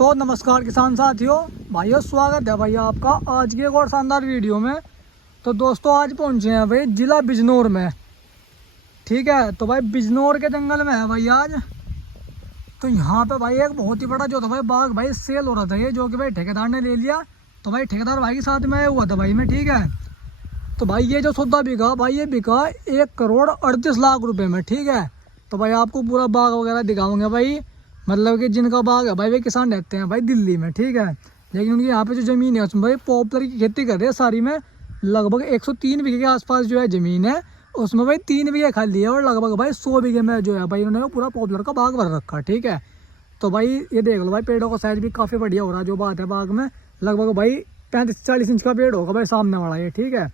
तो नमस्कार किसान साथियों, भाइयों स्वागत है भाई आपका आज की एक और शानदार वीडियो में। तो दोस्तों आज पहुंचे हैं भाई जिला बिजनौर में। ठीक है, तो भाई बिजनौर के जंगल में है भाई आज। तो यहाँ पे भाई एक बहुत ही बड़ा जो था भाई बाग भाई सेल हो रहा था, ये जो कि भाई ठेकेदार ने ले लिया। तो भाई ठेकेदार भाई के साथ में आया हुआ था भाई मैं। ठीक है, तो भाई ये जो सौदा बिका भाई ये बिका 1,38,00,000 रुपये में। ठीक है, तो भाई आपको पूरा बाग वगैरह दिखाऊंगे भाई। मतलब कि जिनका बाग है भाई वे किसान रहते हैं भाई दिल्ली में। ठीक है, लेकिन उनकी यहाँ पे जो ज़मीन है उसमें भाई पॉपुलर की खेती कर रहे हैं सारी में। लगभग 103 बीघे के आसपास जो है ज़मीन है, उसमें भाई 3 बीघे खाली है और लगभग भाई 100 बीघे में जो है भाई उन्होंने पूरा पॉपुलर का बाग भर रखा। ठीक है, तो भाई ये देख लो भाई पेड़ों का साइज भी काफ़ी बढ़िया हो रहा है। जो बात है बाग में लगभग भाई 35-40 इंच का पेड़ होगा भाई सामने वाला ये। ठीक है,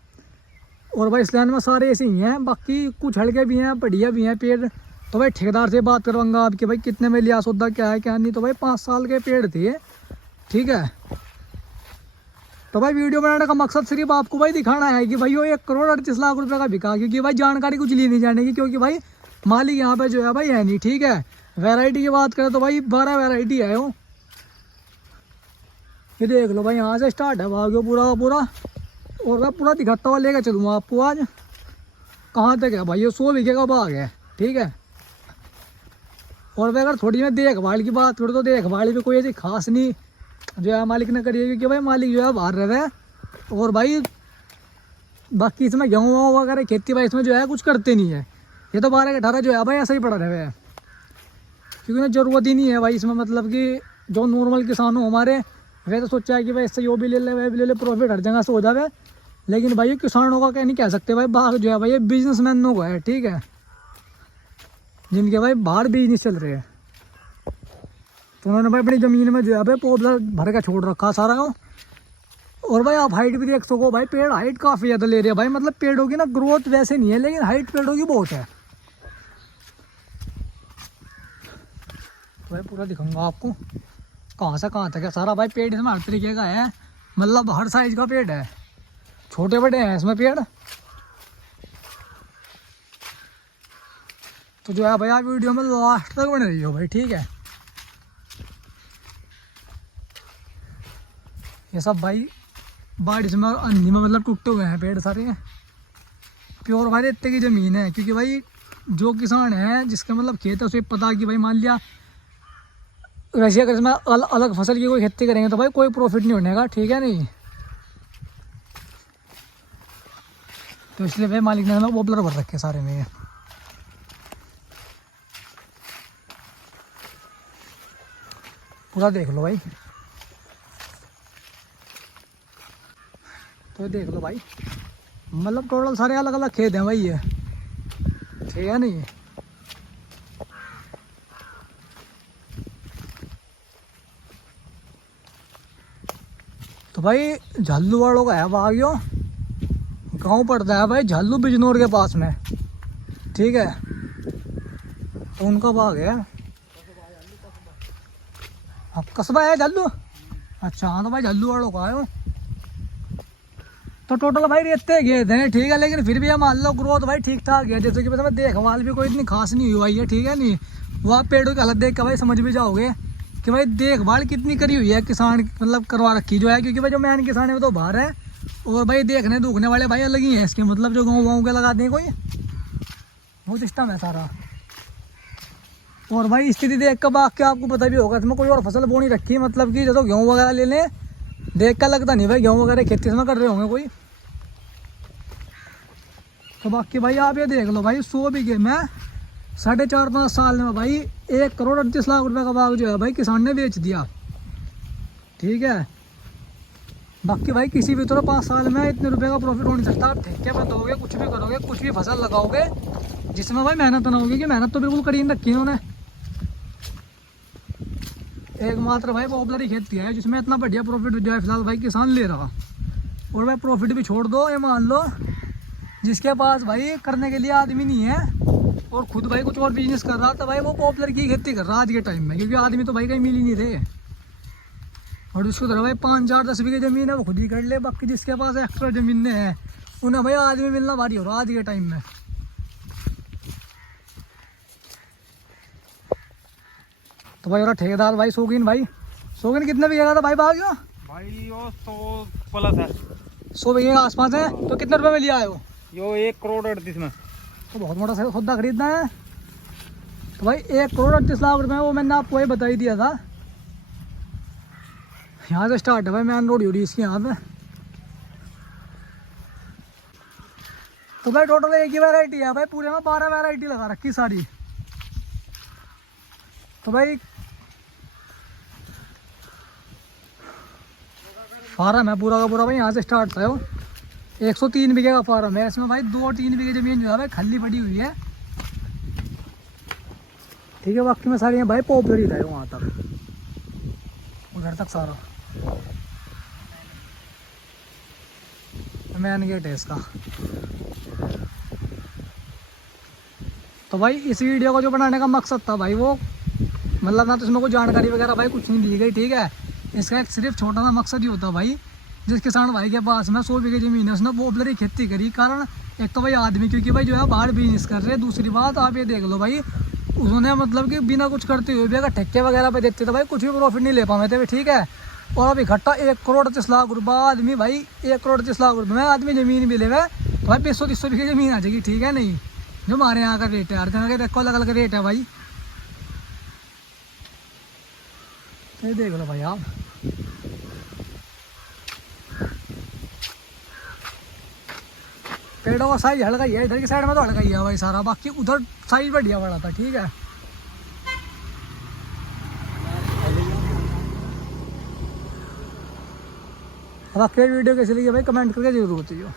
और भाई इस लाइन में सारे ऐसे ही हैं, बाकी कुछ हल्के भी हैं बढ़िया भी हैं पेड़। तो भाई ठेकेदार से बात करवाऊंगा आपकी भाई कितने में लिया सौदा, क्या है क्या नहीं। तो भाई 5 साल के पेड़ थे। ठीक है, तो भाई वीडियो बनाने का मकसद सिर्फ आपको भाई दिखाना है कि भाई वो 1,38,00,000 रुपये का बिका, क्योंकि भाई जानकारी कुछ ली नहीं जाने की, क्योंकि भाई मालिक यहाँ पे जो है भाई है नहीं। ठीक है, वैरायटी की बात करें तो भाई 12 वैरायटी है वो। ये देख लो भाई यहाँ से स्टार्ट है भाग पूरा का पूरा, और मैं पूरा दिखाता हुआ लेकर चलूँगा आपको आज। कहाँ तक है भाई ये 100 बीघे का बाग है। ठीक है, और भाई अगर थोड़ी मैं देखभाल की बात करूँ तो देखभाल भी कोई ऐसी खास नहीं जो है मालिक ने करी है, क्योंकि भाई मालिक जो है बाहर रह रहे हैं। और भाई बाकी इसमें गेहूँ वूँ वगैरह खेती भाई इसमें जो है कुछ करते नहीं है। ये तो 12-18 जो है भाई ऐसा ही पड़ा रहे हैं, क्योंकि उन्हें ज़रूरत ही नहीं है भाई इसमें। मतलब कि जो नॉर्मल किसान हो हमारे वे तो सोचा है कि भाई इससे यो भी ले ले वह भी ले ले, प्रॉफिट हर जगह से हो जाए। लेकिन भाई ये किसानों का क्या नहीं कह सकते भाई, बाग जो है भाई ये बिजनेसमैनों का है। ठीक है, जिनके भाई बाहर बिजनेस चल रहे हैं, तो उन्होंने भाई अपनी ज़मीन में जो है भाई पौधा भर के छोड़ रखा सारा हो। और भाई आप हाइट भी देख सको भाई, पेड़ हाइट काफ़ी ज़्यादा ले रहे हैं भाई। मतलब पेड़ों की ना ग्रोथ वैसे नहीं है, लेकिन हाइट पेड़ों की बहुत है। तो भाई पूरा दिखाऊंगा आपको कहाँ से कहाँ तक है सारा। भाई पेड़ इसमें हर तरीके का है, मतलब हर साइज का पेड़ है, छोटे बड़े हैं इसमें पेड़। तो जो है भाई आप वीडियो में लास्ट तक बने रही हो भाई। ठीक है, ये सब भाई बारिश में और अंधी में मतलब टूटे हुए हैं पेड़ सारे। प्योर भाई इतने की ज़मीन है, क्योंकि भाई जो किसान है जिसका मतलब खेत है उसे पता कि भाई मान लिया वैसे अगर इसमें अलग फसल की कोई खेती करेंगे तो भाई कोई प्रॉफिट नहीं होने का। ठीक है नहीं, तो इसलिए भाई मालिक ने हमें पॉपुलर भर रखे सारे में। पूरा देख लो भाई, तो ये देख लो भाई, मतलब टोटल सारे अलग अलग खेत हैं भाई ये। ठीक है नहीं, तो भाई झालू वालों का है बाग यो। गाँव पड़ता है भाई झालू बिजनौर के पास में। ठीक है, तो उनका बाग है। अब कस्बा है झालू। अच्छा हाँ, तो भाई झालू वालों का है। तो टोटल भाई रेते गए थे। ठीक है, लेकिन फिर भी हम मान लो ग्रोथ भाई ठीक ठाक है। जैसे कि मतलब देखभाल भी कोई इतनी खास नहीं हुई है। ठीक है नहीं, वो आप पेड़ों की हालत देख के भाई समझ भी जाओगे कि भाई देखभाल कितनी करी हुई है किसान, मतलब करवा रखी जो है। क्योंकि भाई जो मेन किसान है वो तो बाहर है, और भाई देखने दुखने वाले भाई अलग ही हैं इसके। मतलब जो गाँव के लगाते हैं कोई, वो सिस्टम है सारा। और भाई स्थिति देख कर बाग के आपको पता भी होगा इसमें कोई और फसल बोनी रखी, मतलब कि जैसे गेहूँ वगैरह ले लें, देख कर लगता नहीं भाई गेहूँ वगैरह खेती इसमें कर रहे होंगे कोई। तो बाकी भाई आप ये देख लो भाई 100 बीघे में 4.5-5 साल में भाई 1,38,00,000 रुपये का बाग जो है भाई किसान ने बेच दिया। ठीक है, बाकी भाई किसी भी तरह 5 साल में इतने रुपए का प्रॉफिट हो नहीं सकता। आप ठेके पर दोगे, कुछ भी करोगे, कुछ भी फसल लगाओगे जिसमें भाई मेहनत ना होगी, कि मेहनत तो बिल्कुल करी रखी है उन्होंने। एकमात्र भाई पॉपुलर ही खेती है जिसमें इतना बढ़िया प्रॉफिट जो है फिलहाल भाई किसान ले रहा। और भाई प्रॉफिट भी छोड़ दो, ये मान लो जिसके पास भाई करने के लिए आदमी नहीं है और खुद भाई कुछ और बिजनेस कर रहा था भाई, वो पॉपुलर की खेती कर रहा आज के टाइम में, क्योंकि आदमी तो भाई कहीं मिल ही नहीं रहे। और जिसको तरह भाई 5-4-10 बीघे ज़मीन है वो खुद ही कर ले। बाकी जिसके पास एक्स्ट्रा ज़मीनें हैं उन्हें भाई आदमी मिलना भारी हो रहा आज के टाइम में। तो भाई और ठेकेदार भाई शौकीन भाई शौकीन कितने बीघे का था भाई बाग यो? भाई वो 100 प्लस है। 100 बीघे के आसपास है। तो कितने रुपए में लिया है वो? यो 1 करोड़ 38 में। तो बहुत मोटा सौदा खरीदना है। तो भाई 1 करोड़ 38 लाख रुपए वो मैंने आपको ये बता ही दिया था। यहाँ से स्टार्ट है भाई, मेन रोड यूडी इसकी यहाँ पे। तो भाई टोटल एक ही वैरायटी है भाई, पूरे में 12 वैरायटी लगा रखी सारी। तो भाई फार्म है पूरा का पूरा भाई, यहाँ से स्टार्ट था वो। 103 बीघे का फार्म है। इसमें भाई 2-3 बीघे जमीन जो है भाई खाली पड़ी हुई है। ठीक है, बाकी में सारी है भाई पॉपुलर ही था वहाँ तक, उधर तक सारा मेन गेट है इसका। तो भाई इस वीडियो को जो बनाने का मकसद था भाई वो मतलब ना तो इसमें कोई जानकारी वगैरह भाई कुछ नहीं दी गई। ठीक है, इसका एक सिर्फ छोटा सा मकसद ही होता भाई, जिस किसान भाई के पास में 100 बीघे ज़मीन है उसने पॉपुलर ही खेती करी। कारण एक तो भाई आदमी क्योंकि भाई जो है बाहर बिजनेस कर रहे हैं, दूसरी बात आप ये देख लो भाई उन्होंने मतलब कि बिना कुछ करते हुए भी अगर ठेके वगैरह पे देते तो भाई कुछ भी प्रॉफिट नहीं ले पाए थे। ठीक है, और अब इकट्ठा 1 करोड़ 38 लाख रुपये आदमी भाई 1 करोड़ 38 लाख रुपये में आदमी ज़मीन भी ले तो भाई 200-300 बीघे ज़मीन आ जाएगी। ठीक है, नहीं जो हमारे यहाँ का रेट है, हर जगह देखो अलग अलग रेट है भाई। ये देख लो भाई आप, पेड़ों का साइज हल्का ही है, इधर की साइड में तो हल्का ही है भाई सारा, बाकी उधर साइज बढ़िया बड़ा था। ठीक है, अब आपके वीडियो कैसी लगी भाई कमेंट करके जरूर बताइए।